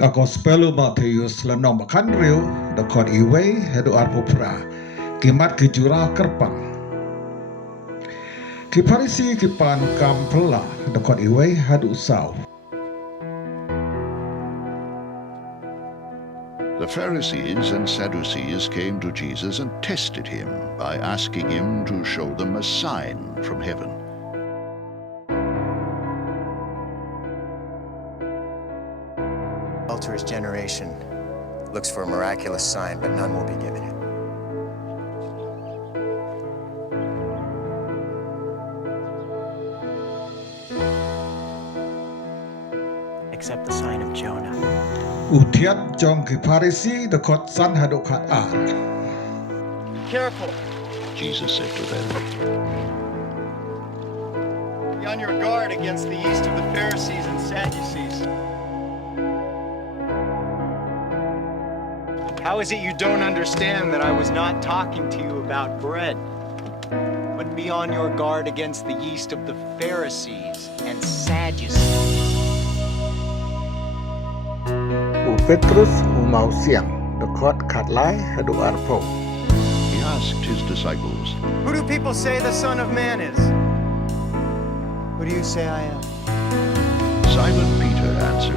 Ka gospel Matheus LYNNONG makan riu dekot iwei hedu arpupra kimat ke JURA kerpang ki Pharisi ki pan kam phylla dekot iwei hadu sau. The Pharisees and Sadducees came to Jesus and tested him by asking him to show them a sign from heaven. Adulterous generation looks for a miraculous sign, but none will be given it. Except the sign of Jonah. Thiat jong ki Pharisi dekot san hadu khat ar. Careful. Jesus said to them, Be on your guard against the yeast of the Pharisees and Sadducees. How is it you don't understand that I was not talking to you about bread? But be on your guard against the yeast of the Pharisees and Sadducees. Petrus Mawsiang dekot khat lai hadu arpo. he asked his disciples, Who do people say the Son of Man is? Who do you say I am? Simon Peter answered,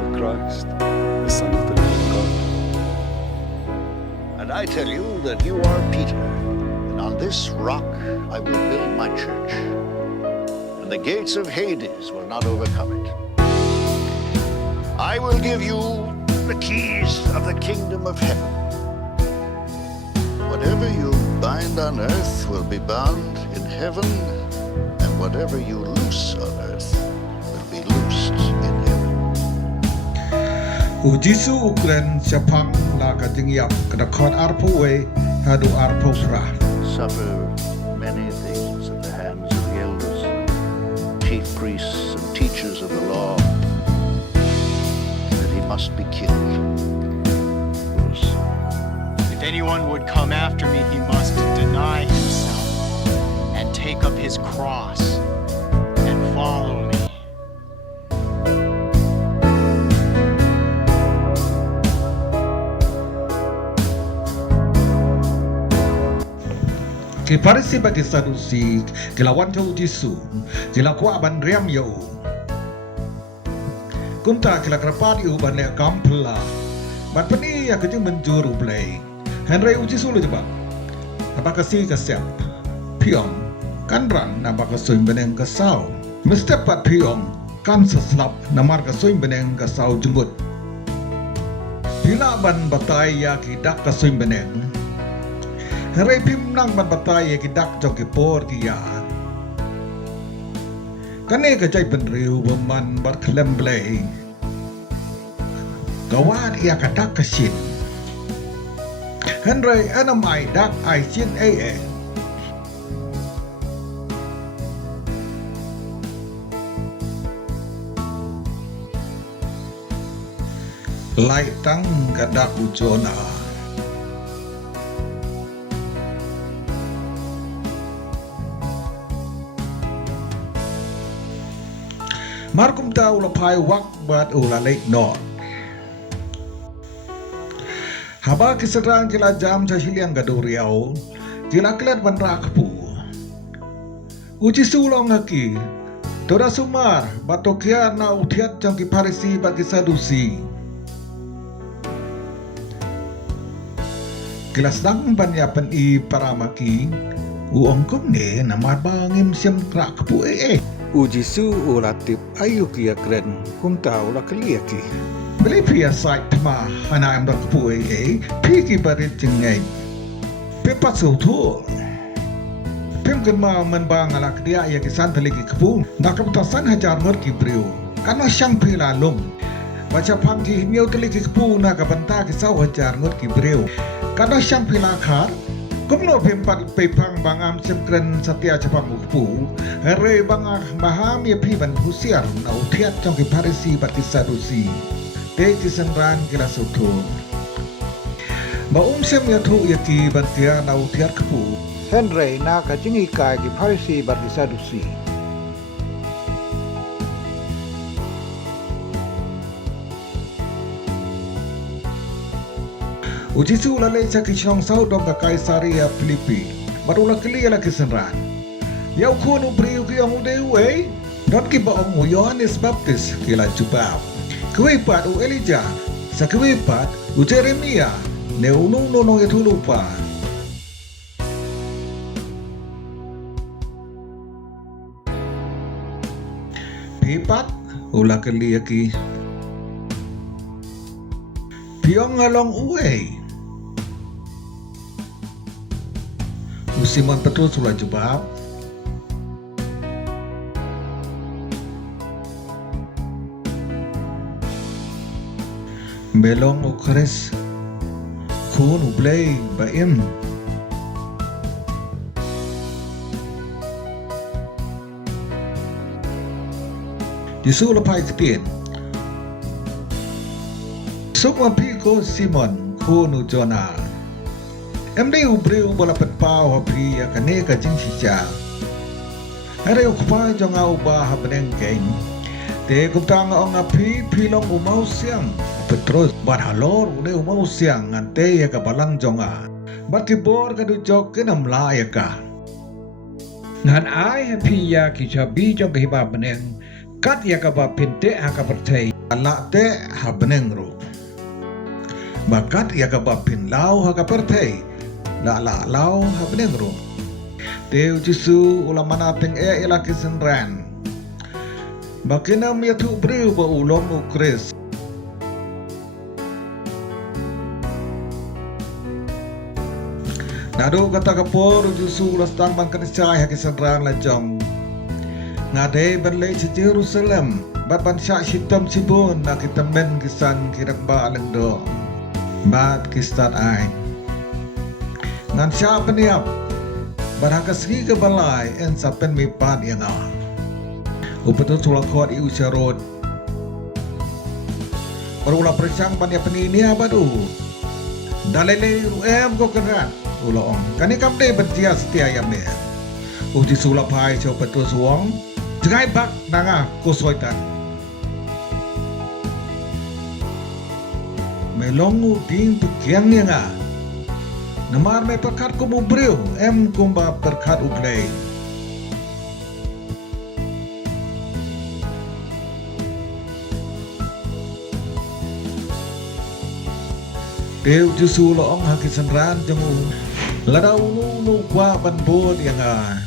the Christ, the Son of the living God. And I tell you that you are Peter, and on this rock I will build my church, and the gates of Hades will not overcome it. I will give you the keys of the kingdom of heaven. Whatever you bind on earth will be bound in heaven, and whatever you loose on earth will be loosed in heaven. Jisu U shaphang la ka jingiap ka dekot arpo we hadu arpo pra. Suffer many things at the hands of the elders, chief priests and teachers of the law, that he must be killed. If anyone would come after me, he must deny himself and take up his cross and follow me. Ki Pharisi bagi Sadusi kilawan jauh Jisu kila kuat ban riam yo. Kumta kila kerapad yu ban le kam phylla. Ban pani ya kejeng menjuru play. Henry Jisu lu coba. Apa kasih kesiap. Piong kan ran nampak kesuim beneng kesau. Mesti pat piong kan seslap namar kesuim beneng kesau jembut. Bila ban batai ya kidak kesuim beneng. Henry pim nang ban batai ya kidak jong kipor kia. Kane kejai penriu beman bat klem play. Gawat ia kadak kesin. Henry anamai dak ai sin AA. Lai tang kadak ujona. Markum tahu lepai wak buat ulah lek not. Haba kiserang kila jam cahiliang gaduriau, kila kelat bandra kepu. Uji sulong haki, toda sumar batokia na thiat jong ki Pharisi bagi Sadusi. Kila sedang banya peni paramaki, uongkom ne namar bangim siam krak kepu Jisu ulatip ayu kia kren kumta ula keliaki. Beli pia sait ma hana am dak pu piki barit jingai. Pepat so tu. Pem kan ma man bang ala dia ya kisan tali ki kepu. Nak kaputasan hajar mur ki brio. Kana syang pila lum. Baca pangki miau tali ki kepu na ka banta ki sau hajar mur ki brio. Kana syang pila khar. Kumno pempat pepang bangam semkren satia capang upu. Hare bangah maham ya pi ban husiar na thiat jong ki Pharisi bati Sadusi. Te kisengran kila sutu. Ba sem ya thu ya ki bantia na thiat kepu. Henry na ka jingi kai ki Pharisi bati Sadusi. Jisu lalai sa kisnong saudong ka Kaisaria Filipi. Barula kelia la kisenran. Yau kuno beriu ki ang udewe. Not ki baong Yohanes Baptis kila jubab. Kuipat u Elijah. Sa kuipat u Jeremia. Ne unung nonong itu lupa. Pipat ula kelia ki. Piong along uwe. Simon Petrus ula jubab. Belong u KHRIST. Kun u blay baim. Jisu lepai Ktien. Sukma piko Simon kun u Jona. Emde ubreu bola petpau hapi ya kane ka jingsija. Are ukpa jonga uba habneng keng. Te kuptang ong api pilong Mawsiang. Petrus bat halor ude Mawsiang ante ya ka balang jonga. Bat kibor ka dujok kenam la ya ka. Ngan ai hapi ya ki chabi jong hiba beneng. Kat ya ka ba pinte ha ka pertai. Ala te habneng ru. Bakat ya ka ba pinlau ha ka pertai. La lau habneng ru. Teu Jisu ulama naping ila kisenran. Bakinam ya tu breu ba ulom u KHRIST. Nado kata kapor Jisu lastang man kanisay ha kisenran la jong. Ngade banlay sa Jerusalem. Bat ban syak hitam sibun na kita men kisan kirak ba aleng do. Bat kistat ay. Ngan siya peniap barhakasgi ke balai en sapen mipat yang awang upetu sulakot iu syarod barula persang pania penini abadu dalele ruem ko kenrat uloong kani kamde bertia setia yam ne uji sulapai cho Petrus wong jegai bak nanga kusoitan melongu ding pekiang yang a Namar me perkat ko mubriu, em kumba perkat ublay. Teu Jisu loong hakisenran jengu. Ladau nu kwa pynbud yang a.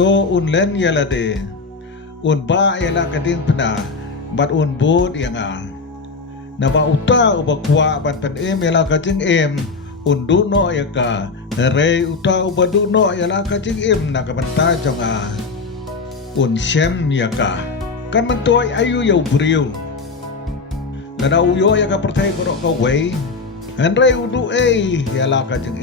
To unlen ya lade. Un ba ya la kading pena. Bat un bud yang a. Naba uta uba kwa pan em ya la kajing em. Unduno ya ka re uta ubaduno ya la ka jing na ka banta jong a un shem ya ka kan mentoy ayu ya ubriu na da uyo ya ka pertai borok ka wei han re udu ya la ka jing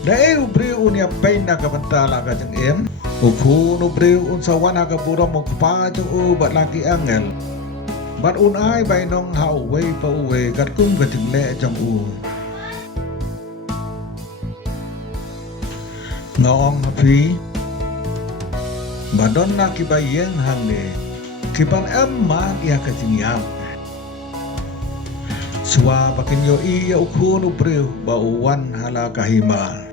da ubriu un ya pain na ka banta la ka jing uku no briu un sawan ka buro mo pa jong u bat laki angel bat un ai bai nong hau wei pa uwe kat kum ka jing le jong u Ngong hapi badon na kibayeng hangde kipan emma ya ka jingiap suwa pakin yo iya ukun ubreu bauwan hala kahima